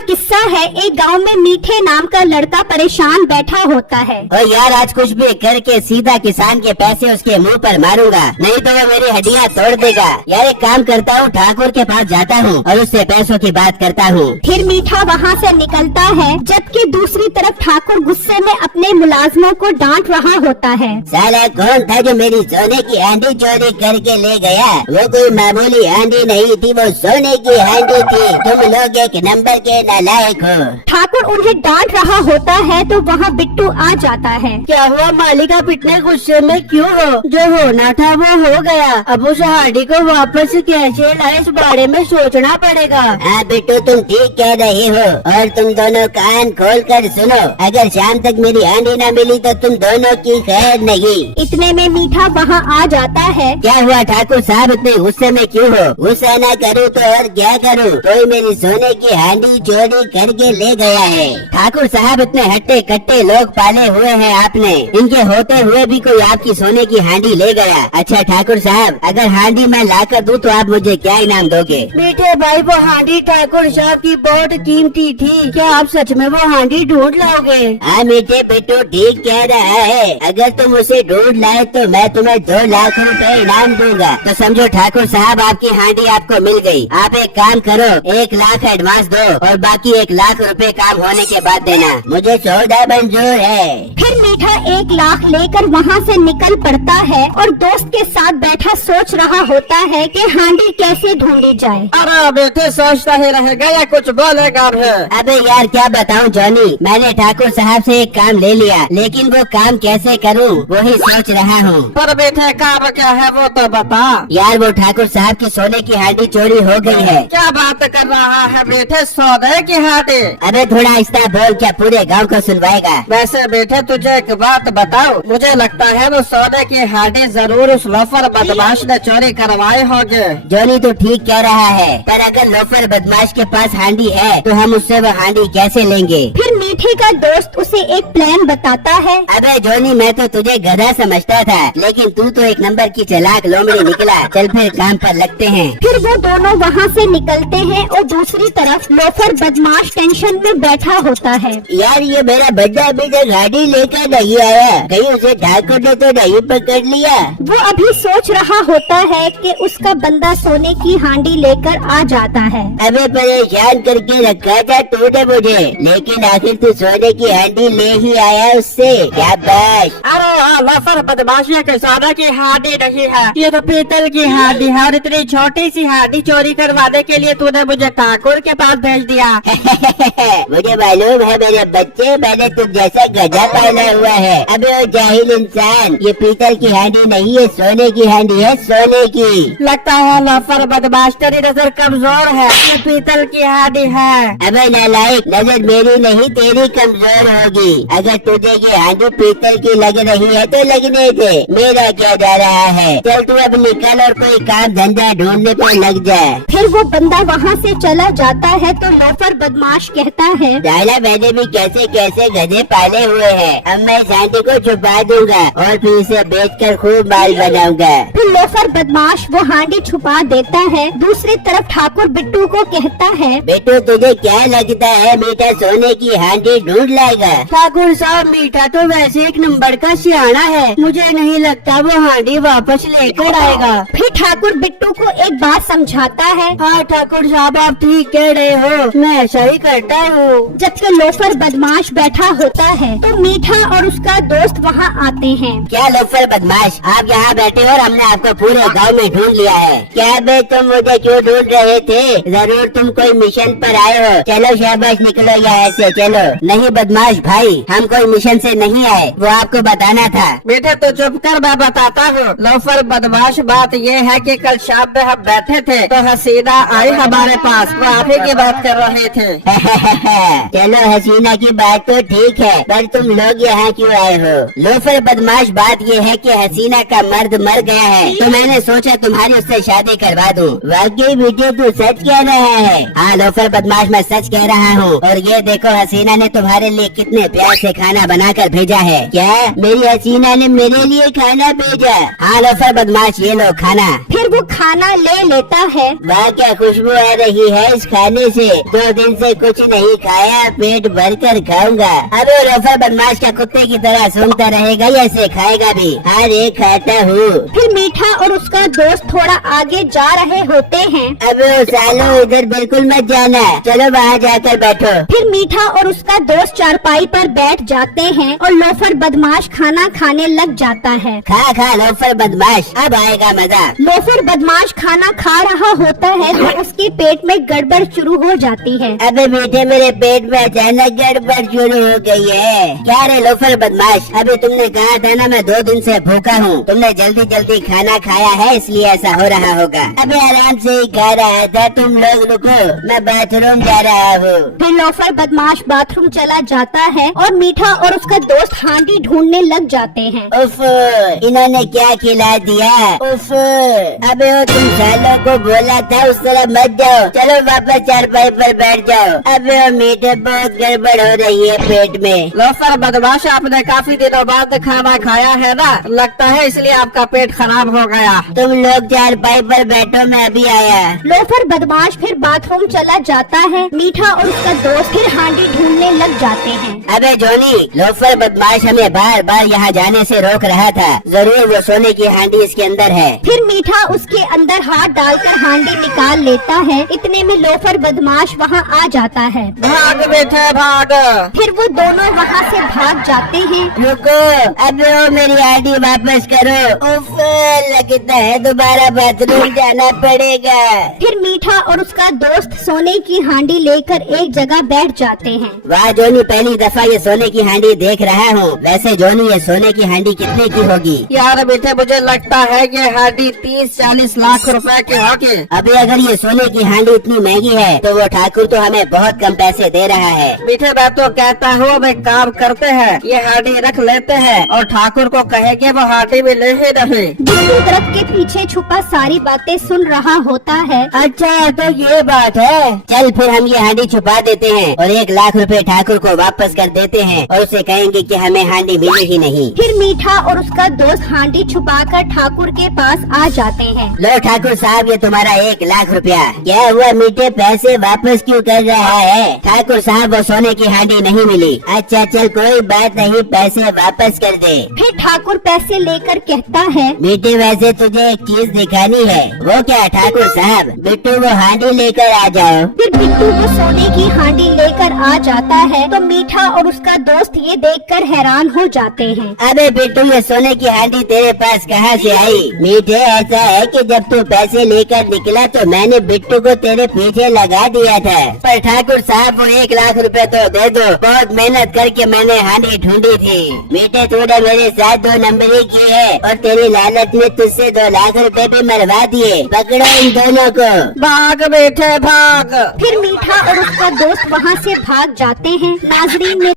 किस्सा है। एक गांव में मीठे नाम का लड़का परेशान बैठा होता है। और यार आज कुछ भी करके सीधा किसान के पैसे उसके मुंह पर मारूंगा, नहीं तो वो मेरी हड्डियां तोड़ देगा। यार एक काम करता हूँ, ठाकुर के पास जाता हूँ और उससे पैसों की बात करता हूँ। फिर मीठा वहाँ से निकलता है, जबकि दूसरी तरफ ठाकुर गुस्से में अपने मुलाजमों को डांट रहा होता है। साला कौन था जो मेरी सोने की हांडी चोरी करके ले गया? वो कोई मामूली हांडी नहीं थी, वो सोने की हांडी थी। तुम लोग एक नंबर के नालायक हो। ठाकुर उन्हें डांट रहा होता है तो वहाँ बिट्टू आ जाता है। क्या हुआ मालिका, पिटने गुस्से में क्यों हो? जो होना था वो हो गया, अब उस हांडी को वापस कैसे लाए इस बारे में सोचना पड़ेगा। हाँ बिट्टू तुम ठीक कह रही हो, और तुम दोनों कान खोल कर सुनो, अगर शाम तक मेरी हांडी न मिली तो तुम दोनों की खैर नहीं। इतने में मीठा वहाँ आ जाता है। क्या हुआ ठाकुर साहब, इतने गुस्से में क्यों हो? गुस्सा न करूँ तो और क्या करूँ? कोई मेरी सोने की हांडी चोरी करके ले गया है। ठाकुर साहब इतने हट्टे कट्टे लोग पाले हुए हैं आपने, इनके होते हुए भी कोई आपकी सोने की हांडी ले गया। अच्छा ठाकुर साहब, अगर हांडी मैं लाकर दूं तो आप मुझे क्या इनाम दोगे? मीठे भाई, वो हांडी ठाकुर साहब की बहुत कीमती थी, क्या आप सच में वो हांडी ढूंढ लाओगे? हाँ मीठे बिट्टू ठीक कह रहा है, अगर तुम उसे ढूंढ लाए तो मैं तुम्हें 2 लाख रुपए इनाम दूंगा। तो समझो ठाकुर साहब आपकी हांडी आपको मिल गई। आप एक काम करो, 1 लाख एडवांस दो और बाकी 1 लाख रुपए काम होने के बाद देना। मुझे सौदा मंजूर है। फिर मीठा 1 लाख लेकर वहाँ से निकल पड़ता है और दोस्त के साथ बैठा सोच रहा होता है कि हांडी कैसे ढूंढी जाए। अरे बेटे सोचता ही रहेगा या कुछ बोलेगा भी? अबे यार क्या बताऊं जॉनी, मैंने ठाकुर साहब से एक काम ले लिया, लेकिन वो काम कैसे करूं वही सोच रहा हूं। पर बेटे काम क्या है वो तो बता। यार वो ठाकुर साहब की सोने की हांडी चोरी हो गई है। क्या बात कर रहा है बेटे, सोने की हांडी? अबे थोड़ा आहिस्ता बोल, क्या पूरे गांव को सुनवाएगा? वैसे बेटे तुझे एक बात बताओ, मुझे लगता है वो सोने की हांडी जरूर उस लोफर बदमाश ने चोरी करवाए होंगे। जॉनी तो ठीक कह रहा है, पर अगर लोफर बदमाश के पास हांडी है तो हम उससे वो हांडी कैसे लेंगे? फिर मीठे का दोस्त उसे एक प्लान बताता है। अबे जॉनी मैं तो तुझे गधा समझता था, लेकिन तू तो एक नंबर की चालाक लोमड़ी निकला। चल फिर काम पर लगते हैं। फिर वो दोनों वहाँ से निकलते हैं और दूसरी तरफ लोफर बदमाश टेंशन में बैठा होता है। यार ये मेरा बड्डा अभी तक गाड़ी लेकर नहीं आया, कहीं उसे ठाकुर ने तो नहीं पकड़ लिया? वो अभी सोच रहा होता है कि उसका बंदा सोने की हांडी लेकर आ जाता है। अबे परेशान करके रखा था तूने मुझे, लेकिन आखिर तू सोने की हांडी ले ही आया उससे, क्या बात? अरे लोफर बदमाश, ये सोने की हांडी नहीं है, ये तो पीतल की हांडी है, और इतनी छोटी सी हांडी चोरी करवाने के लिए तूने मुझे ठाकुर के पास भेज दिया। मुझे मालूम है मेरे बच्चे, मैंने तुम जैसा गधा पाला हुआ है। अबे ओ जाहिल इंसान, ये पीतल की हांडी नहीं है, सोने की हांडी है, सोने की। लगता है लोफर बदमाश तेरी नजर कमजोर है, ये पीतल की हांडी है। अबे नालायक, नजर मेरी नहीं तेरी कमजोर होगी। अगर तुझे ये हांडी पीतल की लग रही है तो लगने दे, मेरा क्या जा रहा है। चल तू अब निकल और कोई काम धंधा ढूंढने पर लग जाए। फिर वो बंदा वहाँ से चला जाता है तो लोफर बदमाश कहता है, साला मैंने भी कैसे कैसे गधे पाले हुए हैं, अब मैं इस हांडी को छुपा दूंगा और फिर इसे बेचकर खूब माल बनाऊंगा। फिर लोफर बदमाश वो हांडी छुपा देता है। दूसरी तरफ ठाकुर बिट्टू को कहता है, बेटू तुझे क्या लगता है मीठा सोने की हांडी ढूंढ लाएगा? ठाकुर साहब मीठा तो वैसे 1 नंबर का सियाना है, मुझे नहीं लगता वो हांडी वापस लेकर आएगा। फिर ठाकुर बिट्टू को एक बात समझाता है। हाँ ठाकुर साहब आप ठीक कह रहे हो, मैं ऐसा ही करता हूँ। जबकि लोफर बदमाश बैठा होता है तो मीठा और उसका दोस्त वहाँ आते हैं। क्या लोफर बदमाश, आप यहाँ बैठे हो और हमने आपको पूरे गांव में ढूंढ लिया है। क्या बे तुम मुझे क्यों ढूंढ रहे थे? जरूर तुम कोई मिशन पर आए हो। चलो शाबाश निकलो यहाँ से, चलो। नहीं बदमाश भाई, हम कोई मिशन से नहीं आए, वो आपको बताना था। बेटे तो चुप कर, मैं बताता हूँ। लोफर बदमाश, बात ये है कि कल शाम में हम बैठे थे तो हसीना आई हमारे पास, वो आप ही की बात कर रहे थे। चलो हसीना की बात तो ठीक है, पर तुम लोग यहाँ क्यों आए हो? लोफर बदमाश, बात ये है कि हसीना का मर्द मर गया है, तो मैंने सोचा तुम्हारी उससे शादी करवा दूं। वाकई बेटे तू सच कह रहा है? हाँ लोफर बदमाश, मैं सच कह रहा हूँ। और ये देखो हसीना ने तुम्हारे लिए कितने प्यार से खाना बनाकर भेजा है। क्या मेरी हसीना ने मेरे लिए खाना भेजा? हाँ लोफर बदमाश, ये लो खाना। फिर वो खाना ले लेता है। वाह क्या खुशबू आ रही है इस खाने से। 2 दिन से कुछ नहीं खाया, पेट भर कर खाऊंगा। अब वो लोफर बदमाश का कुत्ते की तरह सूंघता रहेगा या इसे खाएगा भी? हर एक खाता हूँ। फिर मीठा और उसका दोस्त थोड़ा आगे जा रहे होते हैं। अब सालो इधर बिल्कुल मत जाना, चलो वहाँ जाकर बैठो। फिर मीठा और उसका दोस्त चारपाई पर बैठ जाते हैं और लोफर बदमाश खाना खाने लग जाता है। खा खा लोफर बदमाश, अब आएगा मजा। लोफर बदमाश खाना खा रहा होता है तो उसके पेट में गड़बड़ शुरू हो जाती है। अबे मीठे, मेरे पेट में अचानक गड़बड़ शुरू हो गई है। क्या रे लोफर बदमाश, अभी तुमने कहा था ना मैं 2 दिन से भूखा हूँ। तुमने जल्दी जल्दी खाना खाया है इसलिए ऐसा हो रहा होगा। अबे आराम से ही खा रहा था, तुम लोग रुको, मैं बाथरूम जा रहा हूँ। फिर लोफर बदमाश बाथरूम चला जाता है और मीठा और उसका दोस्त हांडी ढूंढने लग जाते हैं। उफ, इन्होंने क्या खिला दिया। उफ, अबे वो तुम सालों को बोला था उस तरह मत जाओ, चलो वापस चारपाई पर बैठ जाओ। अबे वो मीठे, बहुत गड़बड़ हो रही है पेट में। लोफर बदमाश, आपने काफी दिनों बाद खाना खाया है ना, लगता है इसलिए आपका पेट खराब हो गया। तुम लोग चारपाई पर बैठो, मैं अभी आया। लोफर बदमाश फिर बाथरूम चला जाता है। मीठा और उसका दोस्त फिर हांडी ढूंढने लग जाते हैं। अबे जोनी, लोफर बदमाश हमें बार बार यहाँ जाने से रोक रहा था। जरूर वो सोने की हांडी इसके अंदर है। फिर मीठा उसके अंदर हाथ डालकर हांडी निकाल लेता है। इतने में लोफर बदमाश वहाँ आ जाता है। भाग बेटे भाग। फिर वो दोनों वहाँ से भाग जाते हैं। रुको, अबे वो मेरी हांडी वापस करो। उफ, लगता है दोबारा बाथरूम जाना पड़ेगा। फिर मीठा और उसका दोस्त सोने की हांडी लेकर एक जगह बैठ जाते हैं। वाह जोनी, पहली दफा ये सोने की हांडी देख रहा हूँ। वैसे जोनी, ये सोने की हांडी कितने की होगी? यार बेटे, मुझे लगता है ये हांडी 30-40 लाख रुपए की होगी। अभी अगर ये सोने की हांडी इतनी महंगी है तो वो ठाकुर तो हमें बहुत कम पैसे दे रहा है। बेटे मैं तो कहता हूँ अब एक काम करते हैं, ये हांडी रख लेते हैं और ठाकुर को कहेंगे वो हांडी में ले ही नहीं। बिट्टू दरख्त के पीछे छुपा सारी बातें सुन रहा होता है। अच्छा तो ये बात है, चल फिर हम ये हांडी छुपा देते हैं और 1 लाख रुपए ठाकुर को वापस कर देते हैं और उसे कहेंगे कि हमें हांडी मिली ही नहीं। फिर मीठा और उसका दोस्त हांडी छुपाकर ठाकुर के पास आ जाते हैं। लो ठाकुर साहब, ये तुम्हारा 1 लाख रुपया। क्या हुआ मीठे, पैसे वापस क्यों कर रहा है? ठाकुर साहब, वो सोने की हांडी नहीं मिली। अच्छा चल कोई बात नहीं, पैसे वापस कर दे। फिर ठाकुर पैसे लेकर कहता है, मीठे वैसे तुझे एक चीज दिखानी है। वो क्या ठाकुर साहब? बिट्टू वो हांडी लेकर आ जाओ। फिर बिट्टू वो सोने की हांडी लेकर आ जाता है तो मीठा और उसका दोस्त ये देखकर हैरान हो जाते हैं। अबे बिट्टू, ये सोने की हांडी तेरे पास कहाँ से आई? मीठे ऐसा है कि जब तू पैसे लेकर निकला तो मैंने बिट्टू को तेरे पीछे लगा दिया था। पर ठाकुर साहब वो 1 लाख रुपए तो दे दो, बहुत मेहनत करके मैंने हांडी ढूंढी थी। मीठे तूने मेरे साथ 2 नंबरी की है और तेरी लालच में तुझसे 2 लाख रुपए भी मरवा दिए। पकड़ो इन दोनों को। भाग बेटे भाग। फिर मीठा और उसका दोस्त वहाँ से भाग जाते हैं। नाजरीन,